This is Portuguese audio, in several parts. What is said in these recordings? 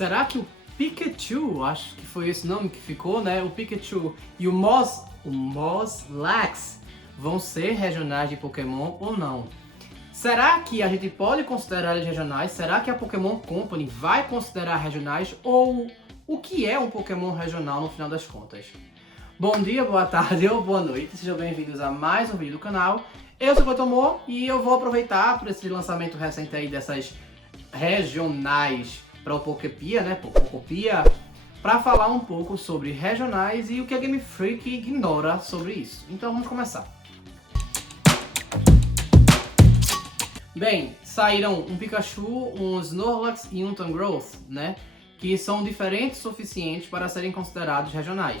Será que o Pikachu, acho que foi esse nome que ficou, né? O Pikachu e o Mozlax vão ser regionais de Pokémon ou não? Será que a gente pode considerar eles regionais? Será que a Pokémon Company vai considerar regionais? Ou o que é um Pokémon regional no final das contas? Bom dia, boa tarde ou boa noite, sejam bem-vindos a mais um vídeo do canal. Eu sou o Gotomo e eu vou aproveitar por esse lançamento recente aí dessas regionais para o Poképia, né, Pokopia, para falar um pouco sobre regionais e o que a Game Freak ignora sobre isso. Então vamos começar. Bem, saíram um Pikachu, um Snorlax e um Tangrowth, né, que são diferentes o suficiente para serem considerados regionais.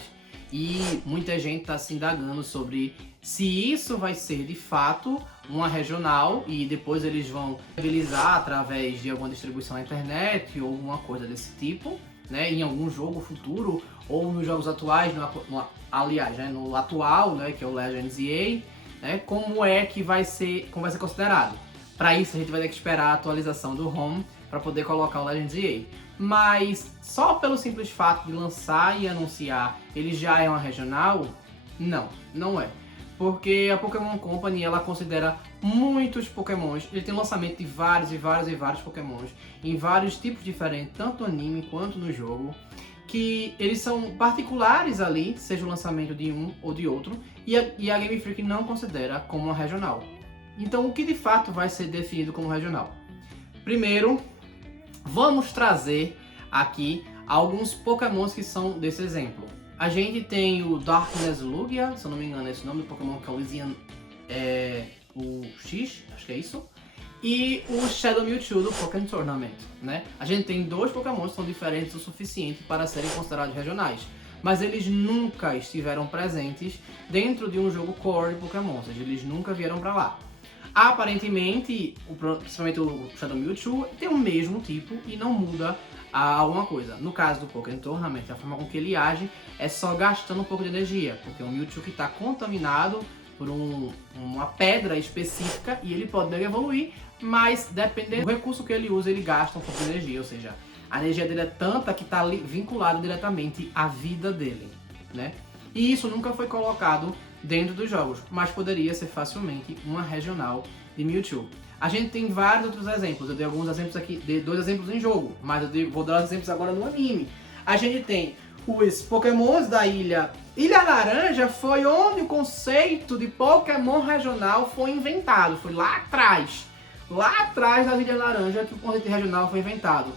E muita gente está se indagando sobre se isso vai ser de fato uma regional e depois eles vão viabilizar através de alguma distribuição na internet ou alguma coisa desse tipo, né, em algum jogo futuro ou nos jogos atuais, aliás, né, no atual, né, que é o Legends EA, né, como vai ser considerado. Para isso a gente vai ter que esperar a atualização do Home para poder colocar o Legends EA. Mas só pelo simples fato de lançar e anunciar ele já é uma regional? Não é. Porque a Pokémon Company ela considera muitos Pokémons, ele tem lançamento de vários Pokémons em vários tipos diferentes, tanto no anime quanto no jogo, que eles são particulares ali, seja o lançamento de um ou de outro, e a Game Freak não considera como uma regional. Então o que de fato vai ser definido como regional? Primeiro, vamos trazer aqui alguns Pokémons que são desse exemplo. A gente tem o Darkness Lugia, se eu não me engano é esse nome do Pokémon, que é o Lysian, o X, acho que é isso. E o Shadow Mewtwo do Pokémon Tournament, né? A gente tem dois Pokémons que são diferentes o suficiente para serem considerados regionais. Mas eles nunca estiveram presentes dentro de um jogo core de Pokémon, ou seja, eles nunca vieram para lá. Aparentemente, principalmente o Shadow Mewtwo, tem o mesmo tipo e não muda alguma coisa. No caso do Pokémon Tournament, a forma com que ele age é só gastando um pouco de energia, porque é um Mewtwo que está contaminado por uma pedra específica e ele pode mega evoluir, mas dependendo do recurso que ele usa, ele gasta um pouco de energia, ou seja, a energia dele é tanta que está vinculada diretamente à vida dele, né? E isso nunca foi colocado dentro dos jogos, mas poderia ser facilmente uma regional de Mewtwo. A gente tem vários outros exemplos, eu dei alguns exemplos aqui, dei dois exemplos em jogo, mas vou dar os exemplos agora no anime. A gente tem os Pokémons da Ilha Laranja, foi onde o conceito de Pokémon regional foi inventado, foi lá atrás da Ilha Laranja que o conceito de regional foi inventado.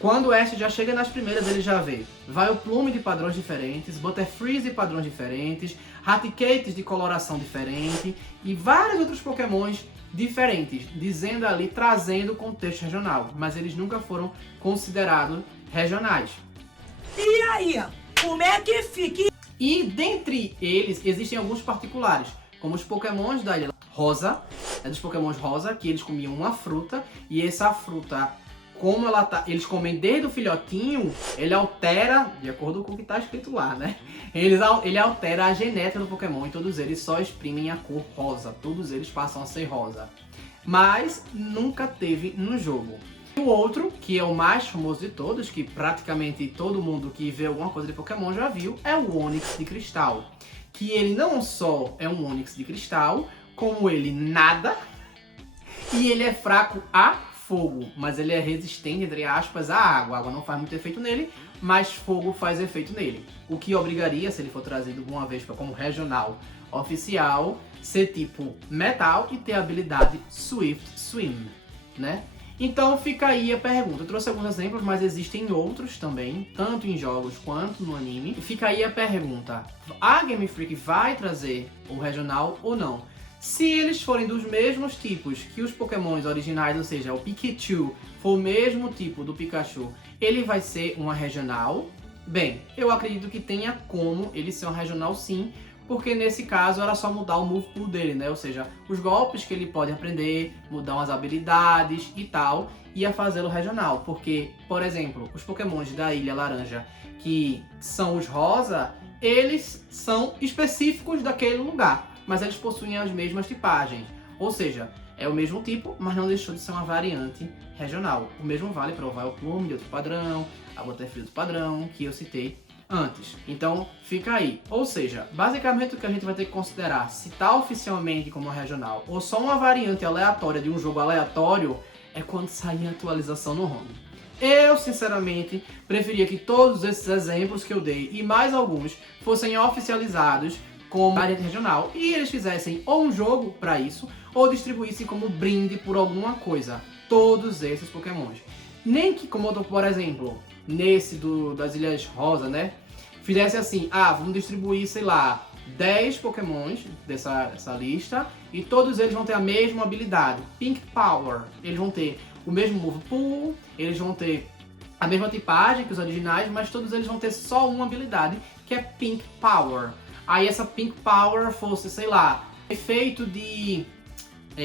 Quando o Ash já chega nas primeiras, ele já vê Vileplume de padrões diferentes, Butterfree de padrões diferentes, Raticates de coloração diferente e vários outros Pokémons diferentes, dizendo ali, trazendo o contexto regional, mas eles nunca foram considerados regionais. E aí, como é que fica? E dentre eles existem alguns particulares, como os Pokémons da Ilha Rosa, dos Pokémons Rosa, que eles comiam uma fruta e essa fruta, como eles comem desde o filhotinho, ele altera, de acordo com o que está escrito lá, né? Ele altera a genética do Pokémon e todos eles só exprimem a cor rosa. Todos eles passam a ser rosa. Mas nunca teve no jogo. E o outro, que é o mais famoso de todos, que praticamente todo mundo que vê alguma coisa de Pokémon já viu, é o Onix de Cristal. Que ele não só é um Onix de Cristal, como ele nada e ele é fraco a fogo, mas ele é resistente, entre aspas, à água. A água não faz muito efeito nele, mas fogo faz efeito nele. O que obrigaria, se ele for trazido uma vez como regional oficial, ser tipo metal e ter a habilidade Swift Swim, né? Então fica aí a pergunta. Eu trouxe alguns exemplos, mas existem outros também, tanto em jogos quanto no anime. E fica aí a pergunta, a Game Freak vai trazer o regional ou não? Se eles forem dos mesmos tipos que os Pokémons originais, ou seja, o Pikachu for o mesmo tipo do Pikachu, ele vai ser uma regional? Bem, eu acredito que tenha como ele ser uma regional sim, porque nesse caso era só mudar o move pool dele, né? Ou seja, os golpes que ele pode aprender, mudar umas habilidades e tal, ia fazê-lo regional. Porque, por exemplo, os Pokémons da Ilha Laranja, que são os rosa, eles são específicos daquele lugar, mas eles possuem as mesmas tipagens. Ou seja, É o mesmo tipo, mas não deixou de ser uma variante regional. O mesmo vale para o Vileplume de outro padrão, a Butterfree de outro padrão, que eu citei antes. Então, fica aí. Ou seja, basicamente o que a gente vai ter que considerar, se tá oficialmente como regional ou só uma variante aleatória de um jogo aleatório, é quando sair a atualização no ROM. Eu, sinceramente, preferia que todos esses exemplos que eu dei e mais alguns fossem oficializados como variante regional e eles fizessem ou um jogo para isso ou distribuíssem como brinde por alguma coisa todos esses Pokémons. Nem que, como eu tô, por exemplo, nesse das Ilhas Rosa, né, fizesse assim, vamos distribuir, sei lá, 10 Pokémons dessa lista e todos eles vão ter a mesma habilidade, Pink Power. Eles vão ter o mesmo Move Pool, eles vão ter a mesma tipagem que os originais, mas todos eles vão ter só uma habilidade, que é Pink Power. Aí essa Pink Power fosse, sei lá, efeito de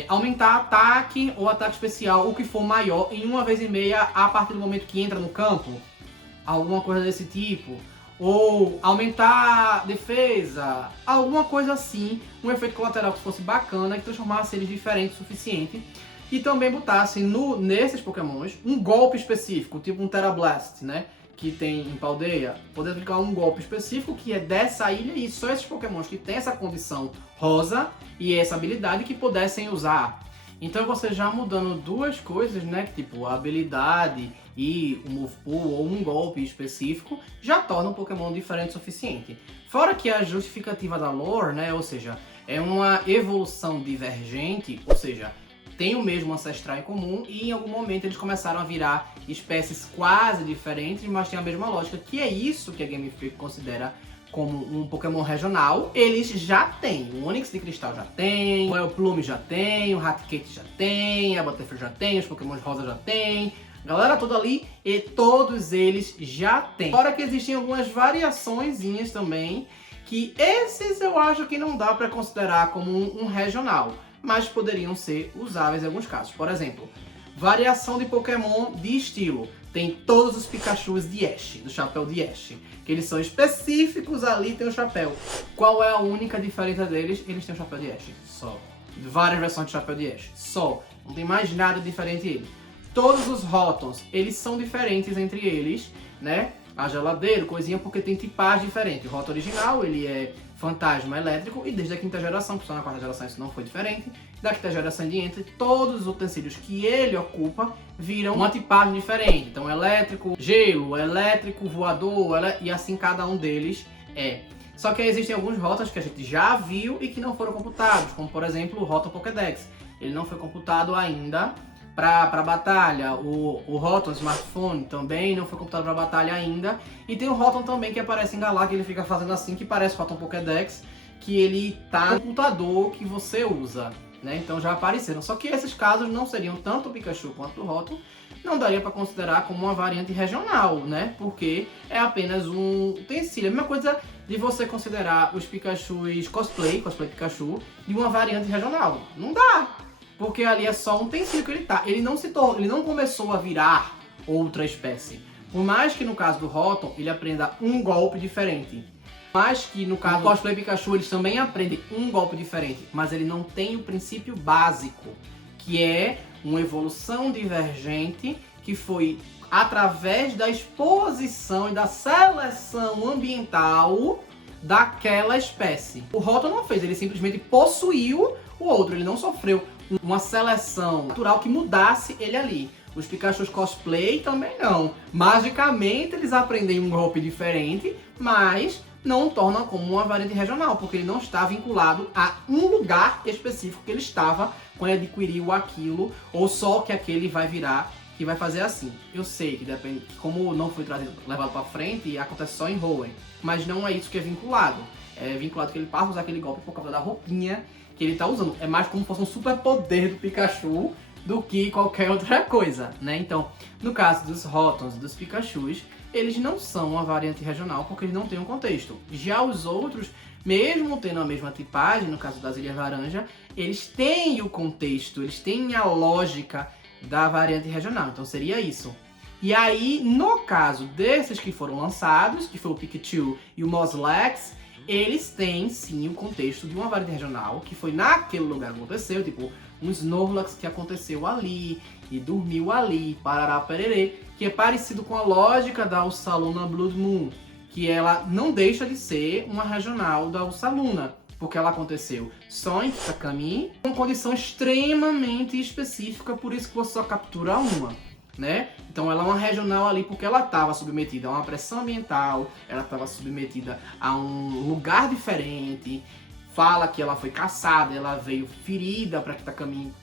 aumentar ataque ou ataque especial, o que for maior, em 1,5 a partir do momento que entra no campo. Alguma coisa desse tipo. Ou aumentar defesa, alguma coisa assim. Um efeito colateral que fosse bacana, que transformasse eles diferentes o suficiente. E também botassem nesses Pokémons um golpe específico, tipo um Tera Blast, né? Que tem em Paldea, poder aplicar um golpe específico que é dessa ilha e só esses Pokémons que tem essa condição rosa e essa habilidade que pudessem usar. Então você já mudando duas coisas, né? Tipo a habilidade e o Move Pool ou um golpe específico, já torna um Pokémon diferente o suficiente. Fora que a justificativa da lore, né? Ou seja, é uma evolução divergente, ou seja, tem o mesmo ancestral em comum e em algum momento eles começaram a virar espécies quase diferentes, mas tem a mesma lógica, que é isso que a Game Freak considera como um Pokémon regional. Eles já têm, o Onix de Cristal já tem, o Vileplume já tem, o Raticate já tem, a Butterfree já tem, os Pokémon rosa já tem, a galera toda ali, e todos eles já têm. Fora que existem algumas variaçõezinhas também, que esses eu acho que não dá para considerar como um regional, mas poderiam ser usáveis em alguns casos. Por exemplo, variação de Pokémon de estilo. Tem todos os Pikachus de Ash, do chapéu de Ash, que eles são específicos ali, tem o chapéu. Qual é a única diferença deles? Eles têm o chapéu de Ash, só. Várias versões de chapéu de Ash, só. Não tem mais nada diferente deles. Todos os Rotons, eles são diferentes entre eles, né? A geladeira, coisinha, porque tem tipagem diferente. O Rotom original, ele é fantasma elétrico, e desde a 5ª geração, que só na 4ª geração isso não foi diferente, da 5ª geração em diante, todos os utensílios que ele ocupa viram uma tipagem diferente. Então elétrico, gelo, elétrico, voador, e assim cada um deles é. Só que existem alguns Rotons que a gente já viu e que não foram computados, como por exemplo o Rotom Pokédex. Ele não foi computado ainda para batalha. O Rotom Smartphone também não foi computado para batalha ainda. E tem o Rotom também que aparece em Galar, que ele fica fazendo assim, que parece o Rotom Pokédex, que ele tá no computador que você usa, né? Então já apareceram. Só que esses casos não seriam tanto o Pikachu quanto o Rotom. Não daria para considerar como uma variante regional, né? Porque é apenas um utensílio. A mesma coisa de você considerar os Pikachus cosplay Pikachu, de uma variante regional. Não dá! Porque ali é só um utensílio que ele tá. Ele não começou a virar outra espécie. Por mais que no caso do Rotom, ele aprenda um golpe diferente. Mas que no caso do Cosplay Pikachu, eles também aprendem um golpe diferente. Mas ele não tem o princípio básico, que é uma evolução divergente que foi através da exposição e da seleção ambiental daquela espécie. O Rotom não fez, ele simplesmente possuiu o outro, ele não sofreu uma seleção natural que mudasse ele ali. Os Pikachus cosplay também não. Magicamente eles aprendem um golpe diferente, mas não tornam como uma variante regional, porque ele não está vinculado a um lugar específico que ele estava quando ele adquiriu aquilo, ou só que aquele vai virar, que vai fazer assim. Eu sei que depende, como não foi levado para frente, acontece só em Hoenn, mas não é isso que é vinculado. É vinculado que ele passa a usar aquele golpe por causa da roupinha que ele tá usando. É mais como se fosse um superpoder do Pikachu do que qualquer outra coisa, né? Então, no caso dos Rotons e dos Pikachus, eles não são uma variante regional porque eles não têm um contexto. Já os outros, mesmo tendo a mesma tipagem, no caso das Ilhas Laranja, eles têm o contexto, eles têm a lógica da variante regional. Então seria isso. E aí, no caso desses que foram lançados, que foi o Pikachu e o Moslex, eles têm sim o contexto de uma variante regional, que foi naquele lugar que aconteceu, tipo, um Snorlax que aconteceu ali e dormiu ali, parará pererê, que é parecido com a lógica da Ursaluna Blood Moon, que ela não deixa de ser uma regional da Ursaluna, porque ela aconteceu só em Kitakami, com condição extremamente específica, por isso que você só captura uma, né? Então ela é uma regional ali porque ela estava submetida a uma pressão ambiental, ela estava submetida a um lugar diferente, fala que ela foi caçada, ela veio ferida para Kitakami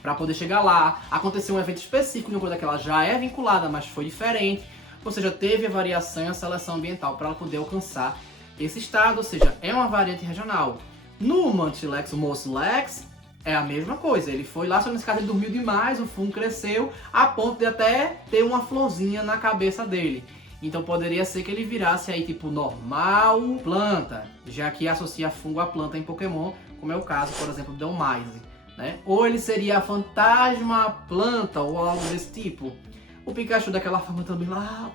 para poder chegar lá, aconteceu um evento específico de uma coisa que ela já é vinculada, mas foi diferente, ou seja, teve a variação e a seleção ambiental para ela poder alcançar esse estado, ou seja, é uma variante regional. No Muncilex, o Mucilex, é a mesma coisa. Ele foi lá, só nesse caso ele dormiu demais, o fungo cresceu, a ponto de até ter uma florzinha na cabeça dele. Então poderia ser que ele virasse aí tipo normal planta, já que associa fungo a planta em Pokémon, como é o caso, por exemplo, do Delmise, né? Ou ele seria a fantasma planta ou algo desse tipo. O Pikachu daquela forma também lá,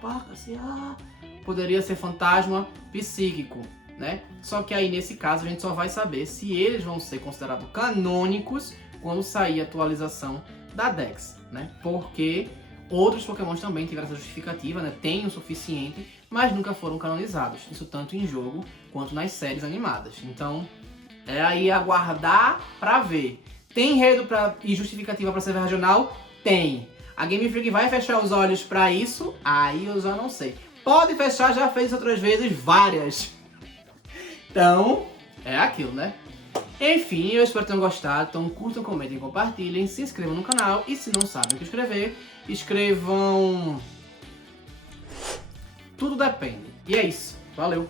poderia ser fantasma psíquico, né? Só que aí nesse caso a gente só vai saber se eles vão ser considerados canônicos quando sair a atualização da Dex, né? Porque outros Pokémon também tiveram essa justificativa, né? Tem o suficiente, mas nunca foram canonizados. Isso tanto em jogo quanto nas séries animadas. Então é aí aguardar pra ver. Tem enredo e justificativa pra ser regional? Tem. A Game Freak vai fechar os olhos pra isso? Aí eu já não sei. Pode fechar, já fez outras vezes, várias. Então, é aquilo, né? Enfim, eu espero que tenham gostado. Então curtam, comentem, compartilhem, se inscrevam no canal. E se não sabem o que escrever, escrevam... Tudo depende. E é isso. Valeu!